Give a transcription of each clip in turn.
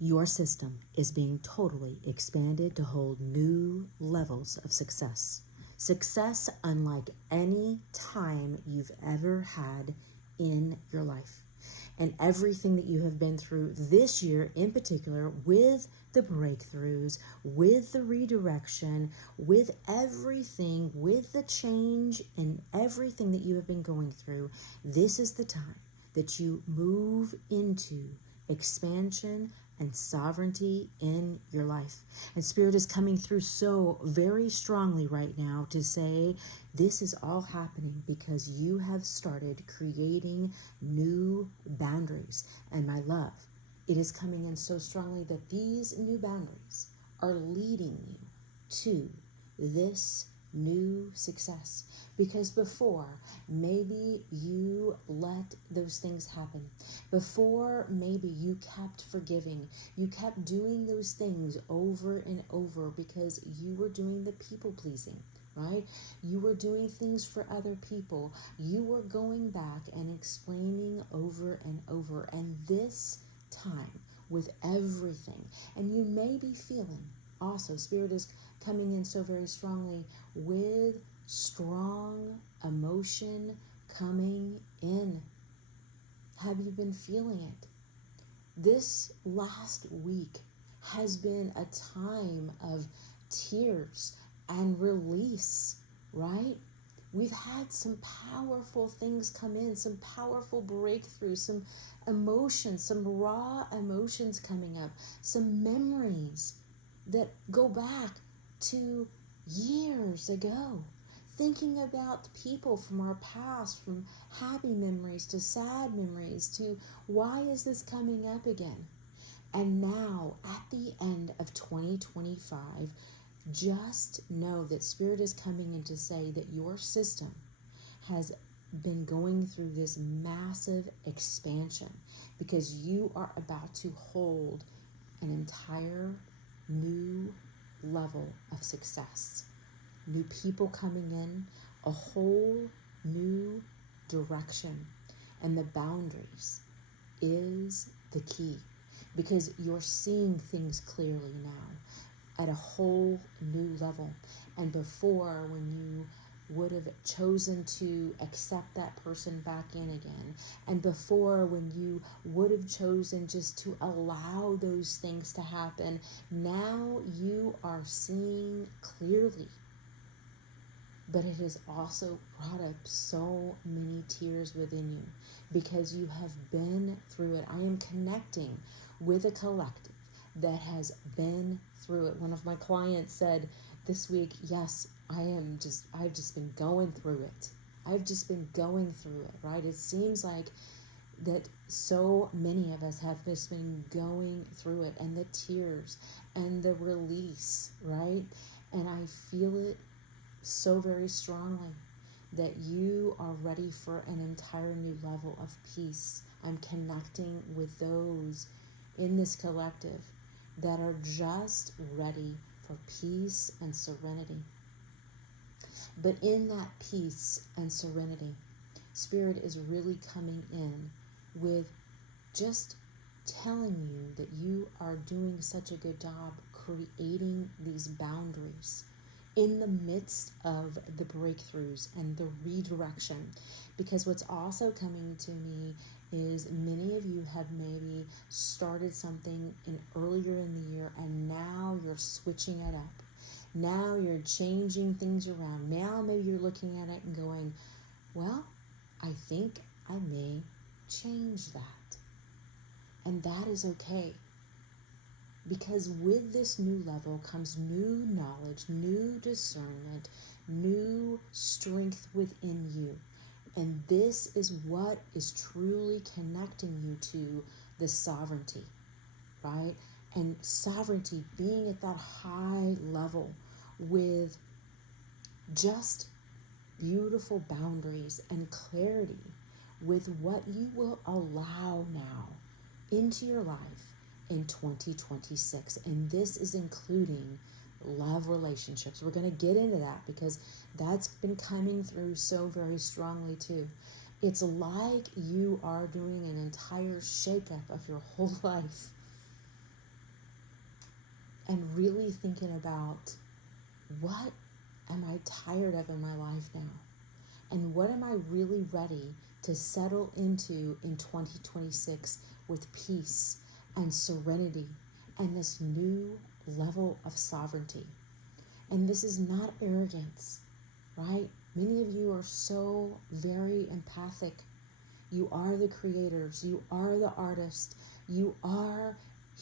Your system is being totally expanded to hold new levels of success. Success unlike any time you've ever had in your life. And everything that you have been through this year in particular, with the breakthroughs, with the redirection, with everything, with the change and everything that you have been going through, this is the time that you move into expansion and sovereignty in your life. And Spirit is coming through so very strongly right now to say this is all happening because you have started creating new boundaries. And my love, it is coming in so strongly that these new boundaries are leading you to this new success. Because before, maybe you let those things happen. Before, maybe you kept forgiving. You kept doing those things over and over because you were doing the people pleasing, right? You were doing things for other people. You were going back and explaining over and over. And this time, with everything, and you may be feeling also, Spirit is coming in so very strongly with strong emotion coming in. Have you been feeling it? This last week has been a time of tears and release, right? We've had some powerful things come in, some powerful breakthroughs, some emotions, some raw emotions coming up, some memories that go back to years ago. Thinking about people from our past, from happy memories to sad memories to why is this coming up again? And now, at the end of 2025, just know that Spirit is coming in to say that your system has been going through this massive expansion because you are about to hold an entire new level of success. New people coming in, a whole new direction. And the boundaries is the key because you're seeing things clearly now at a whole new level. And before, when you would have chosen to accept that person back in again, and before, when you would have chosen just to allow those things to happen, now you are seeing clearly. But it has also brought up so many tears within you because you have been through it. I am connecting with a collective that has been through it. One of my clients said this week, yes, I've just been going through it. I've just been going through it, right? It seems like that so many of us have just been going through it, and the tears and the release, right? And I feel it so very strongly that you are ready for an entire new level of peace. I'm connecting with those in this collective that are just ready for peace and serenity. But in that peace and serenity, Spirit is really coming in with just telling you that you are doing such a good job creating these boundaries in the midst of the breakthroughs and the redirection. Because what's also coming to me is many of you have maybe started something earlier in the year and now you're switching it up. Now you're changing things around. Now maybe you're looking at it and going, well, I think I may change that. And that is okay. Because with this new level comes new knowledge, new discernment, new strength within you. And this is what is truly connecting you to the sovereignty, right? And sovereignty being at that high level with just beautiful boundaries and clarity with what you will allow now into your life in 2026. And this is including love relationships. We're going to get into that because that's been coming through so very strongly too. It's like you are doing an entire shakeup of your whole life. and really thinking about, what am I tired of in my life now? And what am I really ready to settle into in 2026 with peace and serenity and this new level of sovereignty? And this is not arrogance, right? Many of you are so very empathic. You are the creators, you are the artists, you are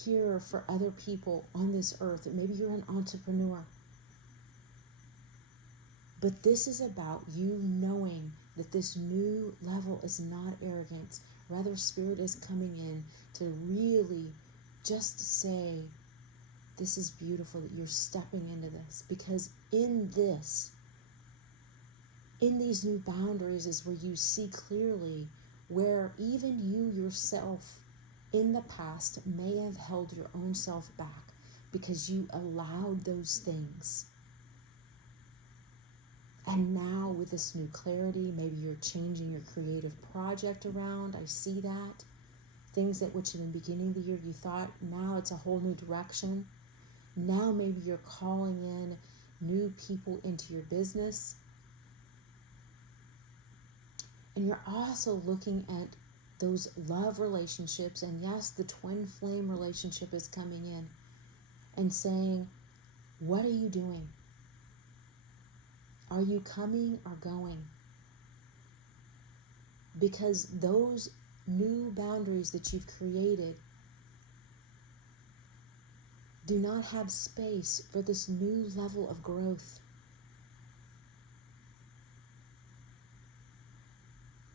here for other people on this earth. Maybe you're an entrepreneur. But this is about you knowing that this new level is not arrogance. Rather, Spirit is coming in to really just say, this is beautiful that you're stepping into this. Because in this, in these new boundaries is where you see clearly where even you yourself in the past may have held your own self back because you allowed those things. And now with this new clarity, maybe you're changing your creative project around. I see that. Things that which in the beginning of the year you thought, now it's a whole new direction. Now maybe you're calling in new people into your business. And you're also looking at those love relationships. And yes, the twin flame relationship is coming in and saying, what are you doing? Are you coming or going? Because those new boundaries that you've created do not have space for this new level of growth.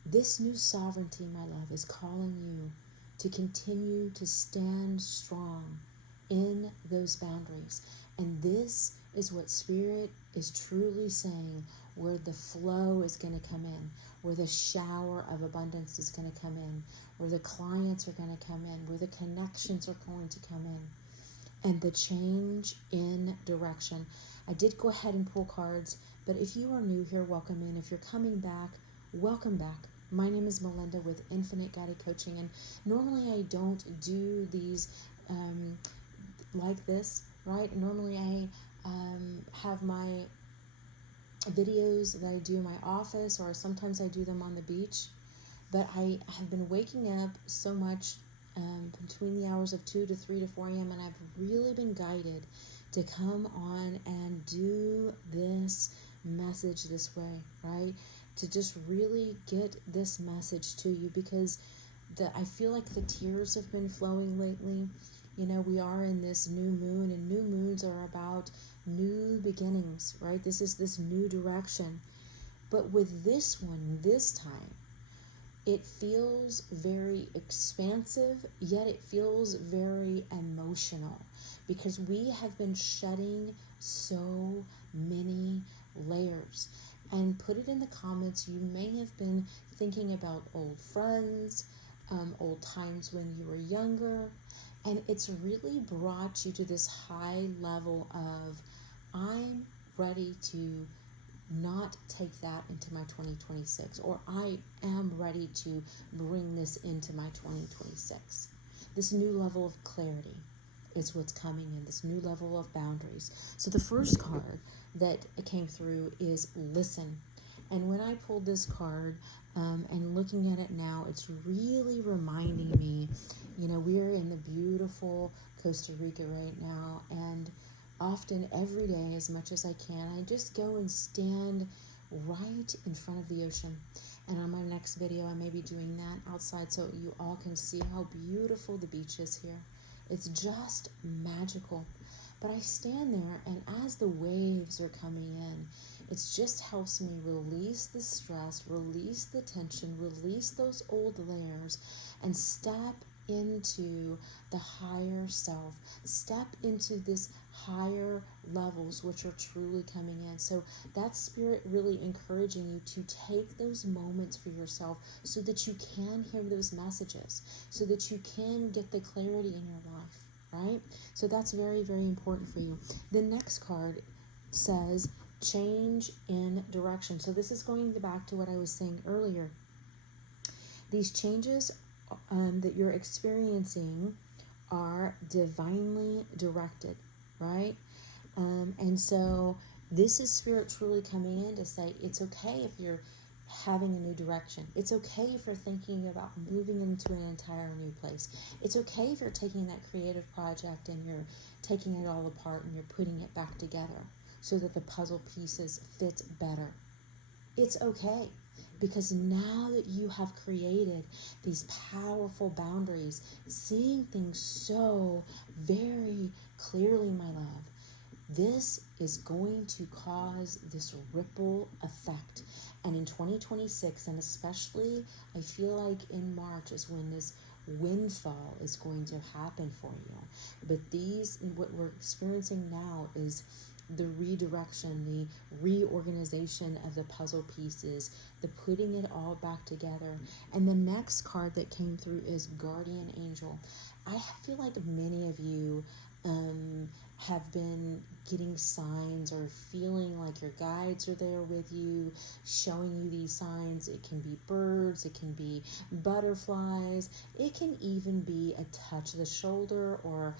This new sovereignty, my love, is calling you to continue to stand strong in those boundaries. And this is what Spirit is truly saying, where the flow is going to come in, where the shower of abundance is going to come in, where the clients are going to come in, where the connections are going to come in, and the change in direction. I did go ahead and pull cards, but if you are new here, welcome in. If you're coming back, welcome back. My name is Melinda with Infinite Guided Coaching, and normally I don't do these like this, right? Normally I have my videos that I do in my office, or sometimes I do them on the beach, but I have been waking up so much between the hours of 2 to 3 to 4 a.m. and I've really been guided to come on and do this message this way, right? To just really get this message to you, because I feel like the tears have been flowing lately. You know, we are in this new moon, and new moons are about new beginnings, right? This is this new direction. But with this one, this time, it feels very expansive, yet it feels very emotional, because we have been shedding so many layers. And put it in the comments, you may have been thinking about old friends, old times when you were younger, and it's really brought you to this high level of, I'm ready to not take that into my 2026, or I am ready to bring this into my 2026. This new level of clarity is what's coming in, this new level of boundaries. So the first card that came through is listen. And when I pulled this card and looking at it now, it's really reminding me, you know, we're in the beautiful Costa Rica right now, and often every day, as much as I can, I just go and stand right in front of the ocean. And on my next video, I may be doing that outside so you all can see how beautiful the beach is here. It's just magical. But I stand there, and as the waves are coming in, it just helps me release the stress, release the tension, release those old layers, and step into the higher self, step into this higher levels which are truly coming in. So that's Spirit really encouraging you to take those moments for yourself so that you can hear those messages, so that you can get the clarity in your life, right? So that's very, very important for you. The next card says change in direction. So this is going back to what I was saying earlier. These changes that you're experiencing are divinely directed. right? And so this is Spirit truly coming in to say it's okay if you're having a new direction. It's okay if you're thinking about moving into an entire new place. It's okay if you're taking that creative project and you're taking it all apart and you're putting it back together so that the puzzle pieces fit better. It's okay, because now that you have created these powerful boundaries, seeing things so very clearly, my love, this is going to cause this ripple effect. And in 2026, and especially I feel like in March, is when this windfall is going to happen for you. But what we're experiencing now is the redirection, the reorganization of the puzzle pieces, the putting it all back together. And the next card that came through is Guardian Angel. I feel like many of you have been getting signs or feeling like your guides are there with you, showing you these signs. It can be birds, it can be butterflies, it can even be a touch of the shoulder or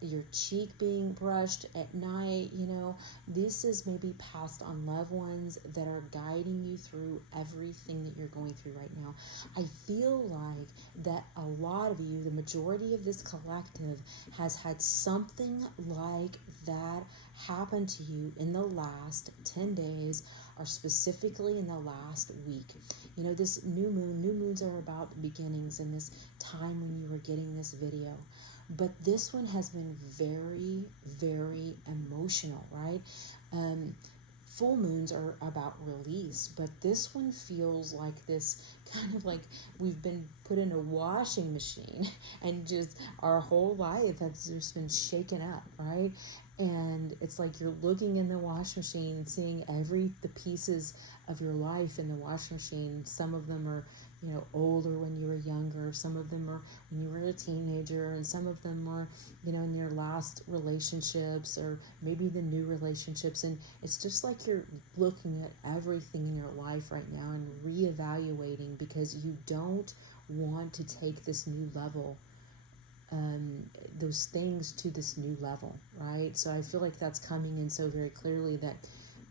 your cheek being brushed at night. This is maybe passed on loved ones that are guiding you through everything that you're going through right now. I feel like that a lot of you, the majority of this collective, has had something like that happen to you in the last 10 days, or specifically in the last week. This new moons are about beginnings, in this time when you were getting this video. But this one has been very, very emotional, right? Full moons are about release, but this one feels like this kind of like we've been put in a washing machine and just our whole life has just been shaken up, right? And it's like you're looking in the washing machine, seeing the pieces of your life in the washing machine. Some of them are older when you were younger, some of them are when you were a teenager, and some of them are in your last relationships or maybe the new relationships. And it's just like you're looking at everything in your life right now and reevaluating, because you don't want to take this new level, those things to this new level, right? So I feel like that's coming in so very clearly, that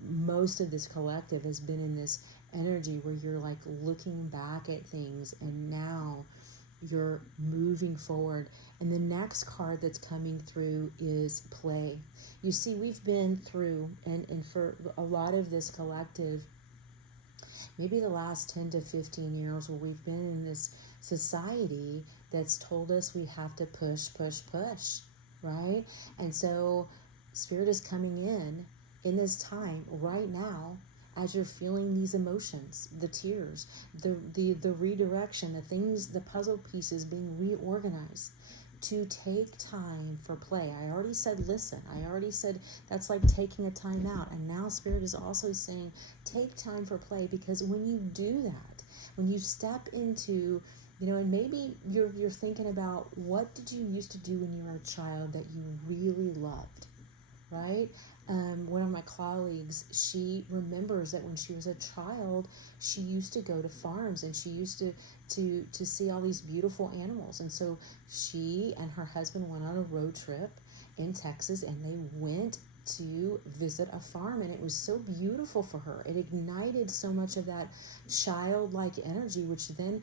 most of this collective has been in this energy where you're like looking back at things and now you're moving forward. And the next card that's coming through is play. You see, we've been through, and for a lot of this collective, maybe the last 10 to 15 years, where we've been in this society that's told us we have to push, push, push, right? And so Spirit is coming in this time right now, as you're feeling these emotions, the tears, the redirection, the things, the puzzle pieces being reorganized, to take time for play. I already said listen. I already said that's like taking a time out. And now Spirit is also saying take time for play, because when you do that, when you step into, and maybe you're thinking about, what did you used to do when you were a child that you really loved, right? One of my colleagues, she remembers that when she was a child, she used to go to farms and she used to see all these beautiful animals. And so she and her husband went on a road trip in Texas, and they went to visit a farm, and it was so beautiful for her. It ignited so much of that childlike energy, which then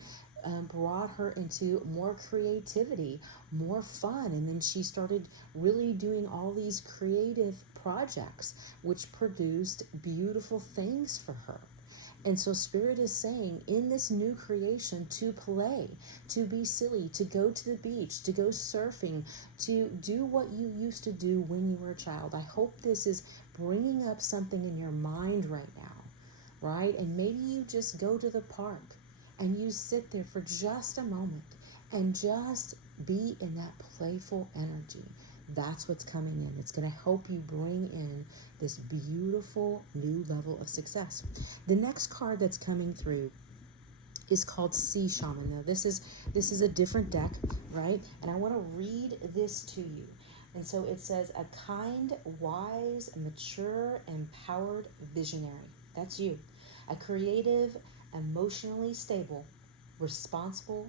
brought her into more creativity, more fun. And then she started really doing all these creative projects, which produced beautiful things for her. And so Spirit is saying in this new creation, to play, to be silly, to go to the beach, to go surfing, to do what you used to do when you were a child. I hope this is bringing up something in your mind right now, right? And maybe you just go to the park and you sit there for just a moment and just be in that playful energy. That's what's coming in. It's going to help you bring in this beautiful new level of success. The next card that's coming through is called Sea Shaman. Now this is a different deck, right? And I want to read this to you. And so it says, a kind, wise, mature, empowered visionary. That's you. A creative, emotionally stable, responsible,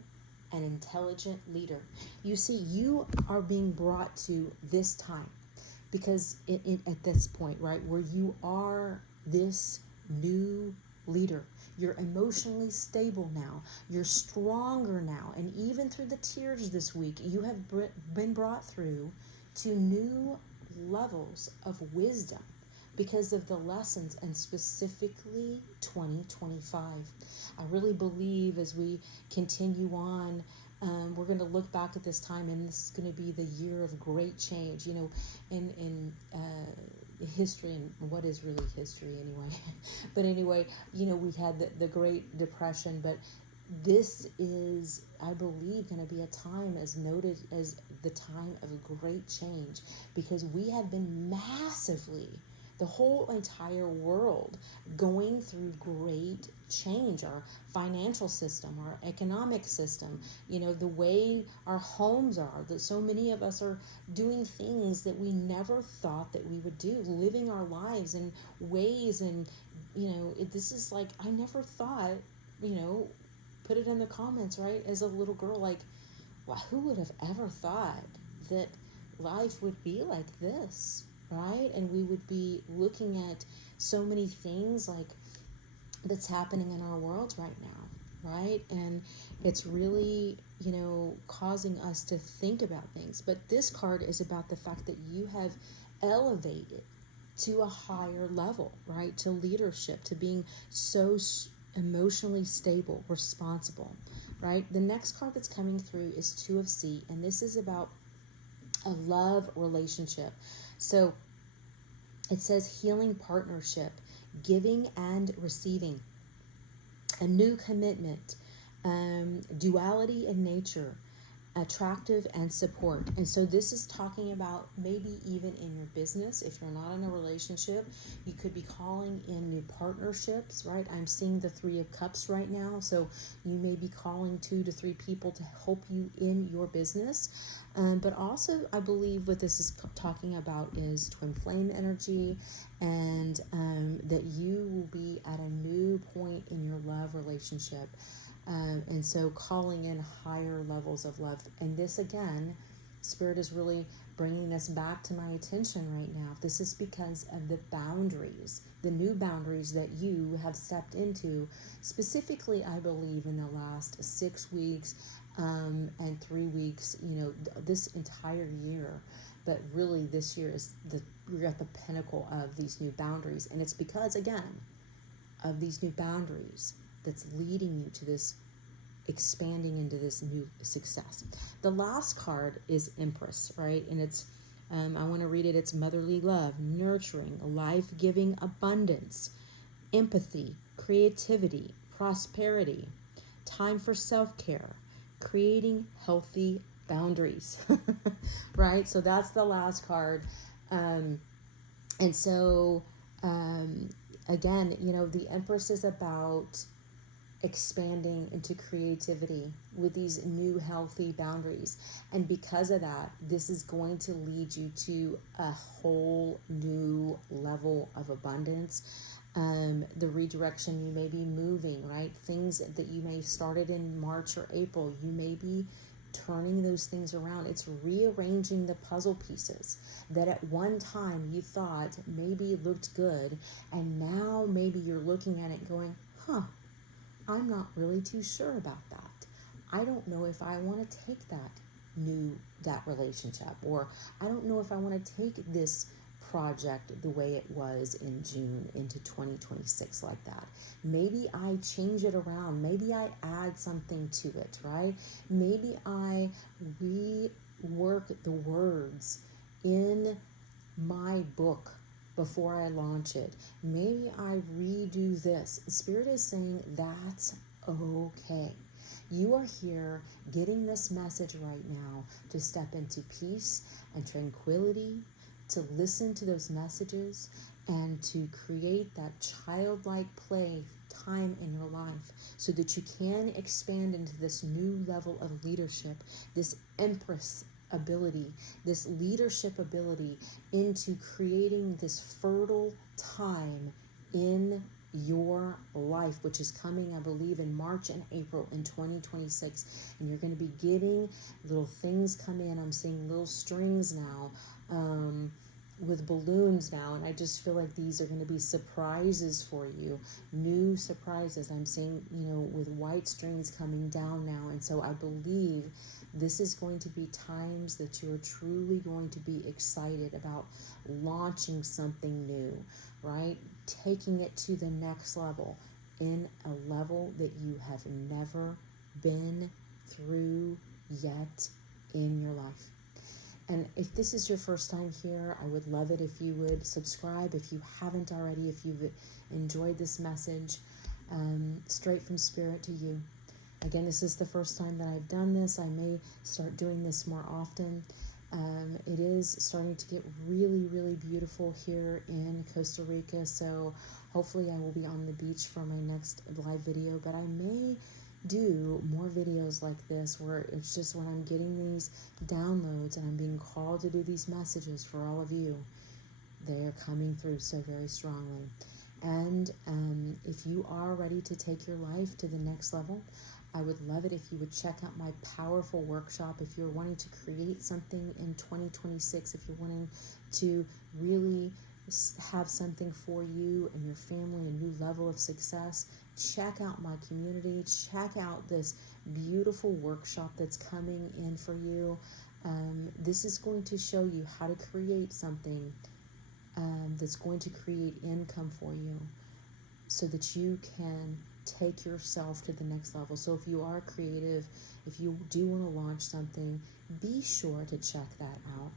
and intelligent leader. You see, you are being brought to this time. because at this point, right, where you are this new leader, you're emotionally stable now, you're stronger now, and even through the tears this week, you have been brought through to new levels of wisdom because of the lessons, and specifically 2025. I really believe as we continue on, we're going to look back at this time, and this is going to be the year of great change. You know, in history, and what is really history anyway. But anyway, you know, we had the Great Depression, but this is, I believe, going to be a time as noted as the time of a great change, because we have been massively, the whole entire world, going through great change. Our financial system, our economic system, you know, the way our homes are, that so many of us are doing things that we never thought that we would do, living our lives in ways, and you know, this is like, I never thought, you know, put it in the comments, right, as a little girl, like, wow, who would have ever thought that life would be like this, right? And we would be looking at so many things like that's happening in our world right now, right? And it's really, you know, causing us to think about things. But this card is about the fact that you have elevated to a higher level, right? To leadership, to being so emotionally stable, responsible, right? The next card that's coming through is Two of Sea, and this is about a love relationship. So it says healing partnership, giving and receiving, a new commitment, duality in nature, attractive and support. And so this is talking about maybe even in your business. If you're not in a relationship, you could be calling in new partnerships, right? I'm seeing the Three of Cups right now, so you may be calling 2 to 3 people to help you in your business. But also, I believe what this is talking about is twin flame energy, and that you will be at a new point in your love relationship. And so calling in higher levels of love. And this, again, Spirit is really bringing this back to my attention right now. This is because of the boundaries, the new boundaries that you have stepped into, specifically, I believe, in the last 6 weeks and 3 weeks, you know, this entire year. But really, this year is we're at the pinnacle of these new boundaries. And it's because, again, of these new boundaries that's leading you to this expanding into this new success. The last card is Empress, right? And it's, I want to read it. It's motherly love, nurturing, life-giving abundance, empathy, creativity, prosperity, time for self-care, creating healthy boundaries, right? So that's the last card. And so, again, you know, the Empress is about expanding into creativity with these new healthy boundaries. And because of that, this is going to lead you to a whole new level of abundance. The redirection, you may be moving, right? Things that you may have started in March or April, you may be turning those things around. It's rearranging the puzzle pieces that at one time you thought maybe looked good, and now maybe you're looking at it going, I'm not really too sure about that. I don't know if I want to take that relationship, or I don't know if I want to take this project the way it was in June into 2026 like that. Maybe I change it around. Maybe I add something to it, right? Maybe I rework the words in my book before I launch it. Maybe I redo this. Spirit is saying that's okay. You are here getting this message right now to step into peace and tranquility, to listen to those messages, and to create that childlike play time in your life so that you can expand into this new level of leadership, this Empress ability, this leadership ability, into creating this fertile time in your life, which is coming, I believe, in March and April in 2026. And you're going to be getting little things come in. I'm seeing little strings now with balloons now, and I just feel like these are going to be surprises for you, new surprises. I'm seeing, with white strings coming down now, and so I believe this is going to be times that you're truly going to be excited about launching something new, right? Taking it to the next level, in a level that you have never been through yet in your life. And if this is your first time here, I would love it if you would subscribe. If you haven't already, if you've enjoyed this message, straight from Spirit to you. Again, this is the first time that I've done this. I may start doing this more often. It is starting to get really, really beautiful here in Costa Rica. So hopefully I will be on the beach for my next live video, but I may do more videos like this where it's just when I'm getting these downloads and I'm being called to do these messages for all of you. They are coming through so very strongly. And if you are ready to take your life to the next level, I would love it if you would check out my powerful workshop. If you're wanting to create something in 2026, if you're wanting to really have something for you and your family, a new level of success, check out my community. Check out this beautiful workshop that's coming in for you. This is going to show you how to create something that's going to create income for you so that you can take yourself to the next level. So if you are creative, if you do want to launch something, be sure to check that out.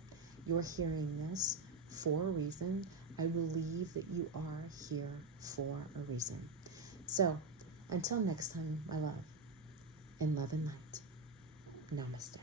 You're hearing this for a reason. I believe that you are here for a reason. So until next time, my love, in love and light, namaste.